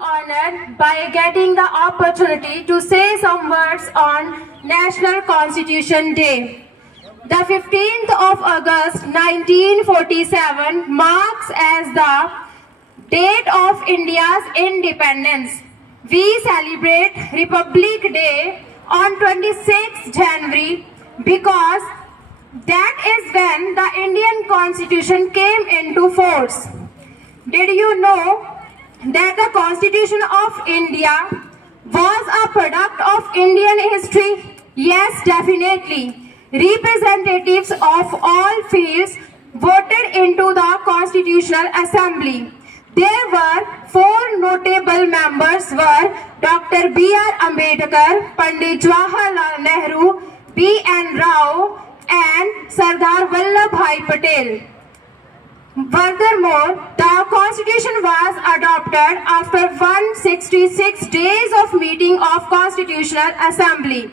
honored by getting the opportunity to say some words on National Constitution Day. The 15th of August 1947 marks as the date of India's independence. We celebrate Republic Day on 26th January because that is when the Indian Constitution came into force. Did you know that the Constitution of India was a product of Indian history? Yes, definitely. Representatives of all fields voted into the Constitutional Assembly. There were four notable members were Dr. B.R. Ambedkar, Pandit Jawaharlal Nehru, B.N. Rao, and Sardar Vallabhbhai Patel. Furthermore, the Constitution was adopted after 166 days of meeting of Constitutional Assembly.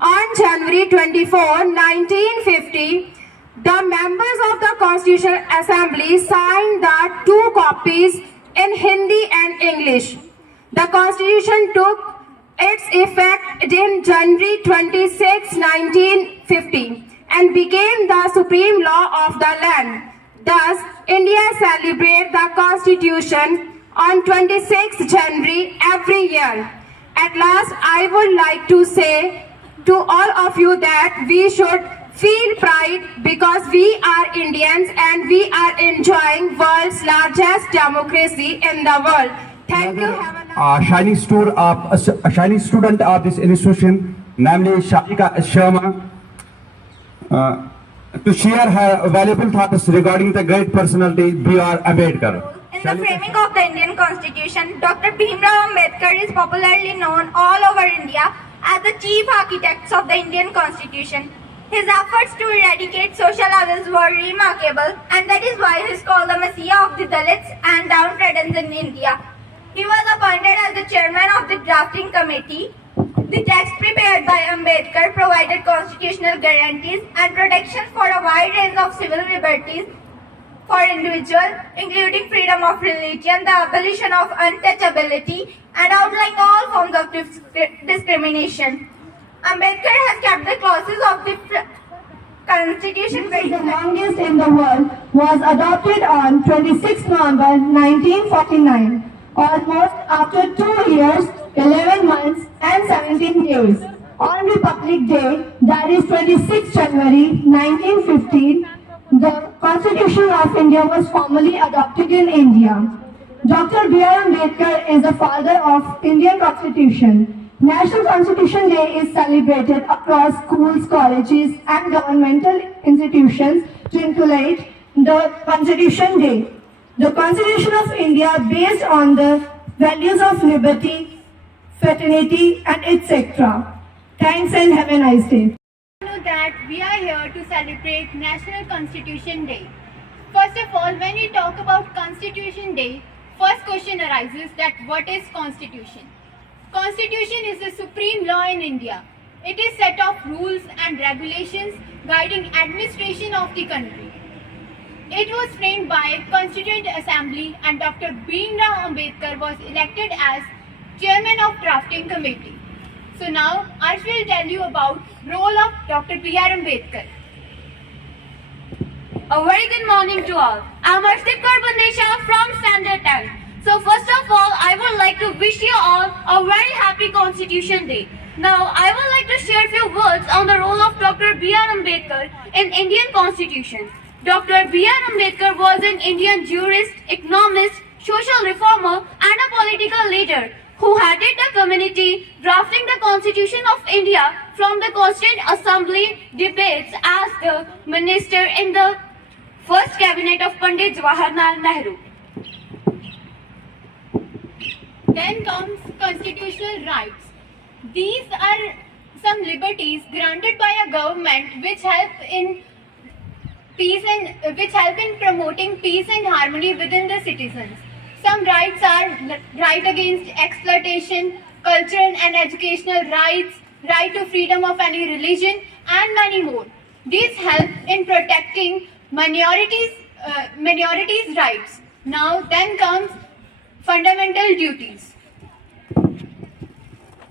On January 24, 1950, the members of the Constitutional Assembly signed the two copies in Hindi and English. The Constitution took its effect in January 26, 1950 and became the supreme law of the land. Thus, India celebrates the Constitution on 26 January every year. At last, I would like to say to all of you that we should feel pride because we are Indians and we are enjoying world's largest democracy in the world. Thank you. Shining student of this institution, namely Shafika Sharma, to share her valuable thoughts regarding the great personality B.R. Ambedkar. In the framing of the Indian Constitution, Dr. Bhimrao Ambedkar is popularly known all over India as the chief architect of the Indian Constitution. His efforts to eradicate social evils were remarkable, and that is why he is called the Messiah of the Dalits and downtrodden in India. He was appointed as the chairman of the drafting committee. The text prepared by Ambedkar provided constitutional guarantees and protections for a wide range of civil liberties for individuals, including freedom of religion, the abolition of untouchability, and outlining all forms of discrimination. Ambedkar has kept the clauses of the Constitution very the longest in the world, was adopted on 26 November 1949, almost after 2 years, 11 months and 17 days. On Republic Day, that is 26 January 1915, the Constitution of India was formally adopted in India. Dr. B.R. Ambedkar is the father of Indian Constitution. National Constitution Day is celebrated across schools, colleges and governmental institutions to include the Constitution Day. The Constitution of India based on the values of liberty, fraternity and etc. Thanks and have a nice day. Know that we are here to celebrate National Constitution Day. First of all, when we talk about Constitution Day, first question arises that what is Constitution? Constitution is the supreme law in India. It is set of rules and regulations guiding administration of the country. It was framed by Constituent Assembly and Dr. Bhimrao Ambedkar was elected as Chairman of Drafting Committee. So now I will tell you about role of Dr. B.R. Ambedkar. A very good morning to all. I am Arshdeep Bandesha from Standard 10. So first of all, I would like to wish you all a very happy Constitution Day. Now, I would like to share a few words on the role of Dr. B.R. Ambedkar in Indian Constitution. Dr. B.R. Ambedkar was an Indian jurist, economist, social reformer and a political leader who headed the committee drafting the Constitution of India from the Constituent Assembly debates as the minister in the first cabinet of Pandit Jawaharlal Nehru. Then comes constitutional rights. These are some liberties granted by a government which help in promoting peace and harmony within the citizens. Some rights are right against exploitation, cultural and educational rights, right to freedom of any religion, and many more. These help in protecting minorities' rights. Now then comes Fundamental duties.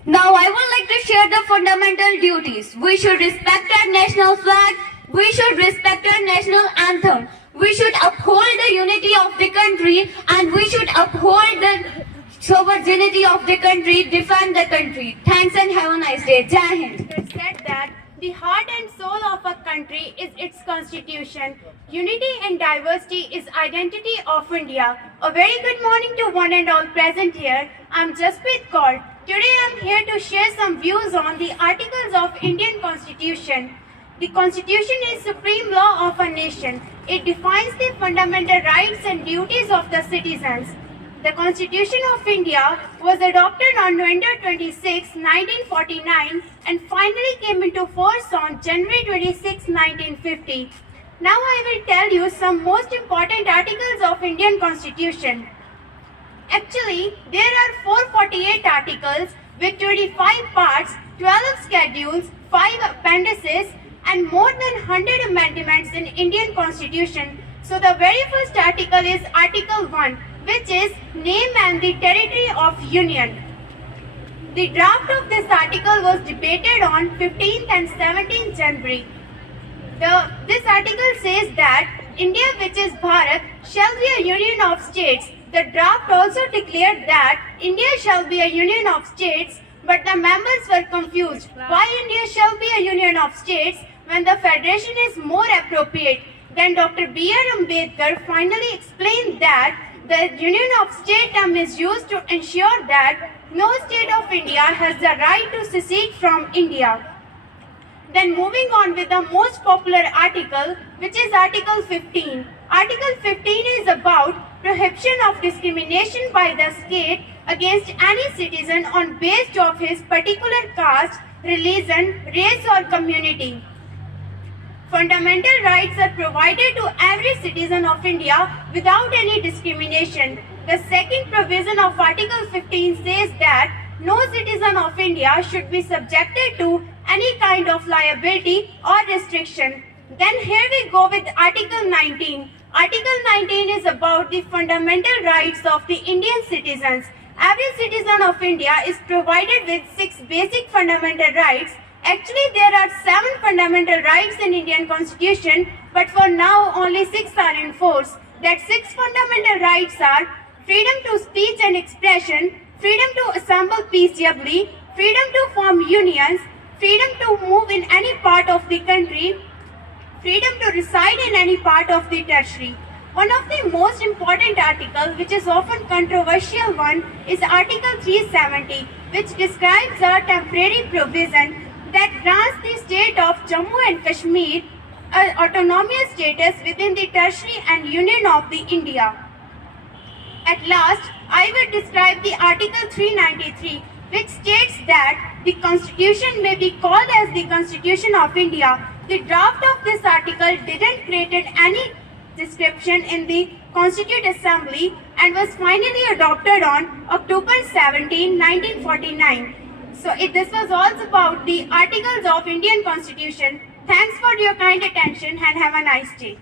Now I would like to share the fundamental duties. We should respect our national flag. We should respect our national anthem. We should uphold the unity of the country, and we should uphold the sovereignty of the country, defend the country. Thanks and have a nice day. Jai Hind. It said that the heart and soul of a country is its constitution. Unity and diversity is identity of India. A very good morning to one and all present here. I'm Jasprit Kaur. Today I'm here to share some views on the articles of Indian Constitution. The Constitution is supreme law of a nation. It defines the fundamental rights and duties of the citizens. The Constitution of India was adopted on November 26, 1949 and finally came into force on January 26, 1950. Now I will tell you some most important articles of Indian Constitution. Actually, there are 448 articles with 25 parts, 12 schedules, 5 appendices and more than 100 amendments in Indian Constitution. So the very first article is Article 1, which is Name and the Territory of Union. The draft of this article was debated on 15th and 17th January. This article says that India, which is Bharat, shall be a union of states. The draft also declared that India shall be a union of states, but the members were confused. Why India shall be a union of states when the federation is more appropriate? Then Dr. B.R. Ambedkar finally explained that the union of state term is used to ensure that no state of India has the right to secede from India. Then moving on with the most popular article, which is Article 15. Article 15 is about prohibition of discrimination by the state against any citizen on basis of his particular caste, religion, race or community. Fundamental rights are provided to every citizen of India without any discrimination. The second provision of Article 15 says that no citizen of India should be subjected to any kind of liability or restriction. Then here we go with Article 19. Article 19 is about the fundamental rights of the Indian citizens. Every citizen of India is provided with 6 basic fundamental rights. Actually, there are 7 fundamental rights in Indian Constitution, but for now only 6 are in force. That 6 fundamental rights are freedom to speech and expression, freedom to assemble peaceably, freedom to form unions, freedom to move in any part of the country, freedom to reside in any part of the territory. One of the most important articles, which is often controversial one, is Article 370, which describes a temporary provision that grants the state of Jammu and Kashmir an autonomous status within the territory and union of the India. At last, I will describe the Article 393, which states that the Constitution may be called as the Constitution of India. The draft of this article didn't create any description in the Constituent Assembly and was finally adopted on October 17, 1949. So this was all about the articles of Indian Constitution. Thanks for your kind attention and have a nice day.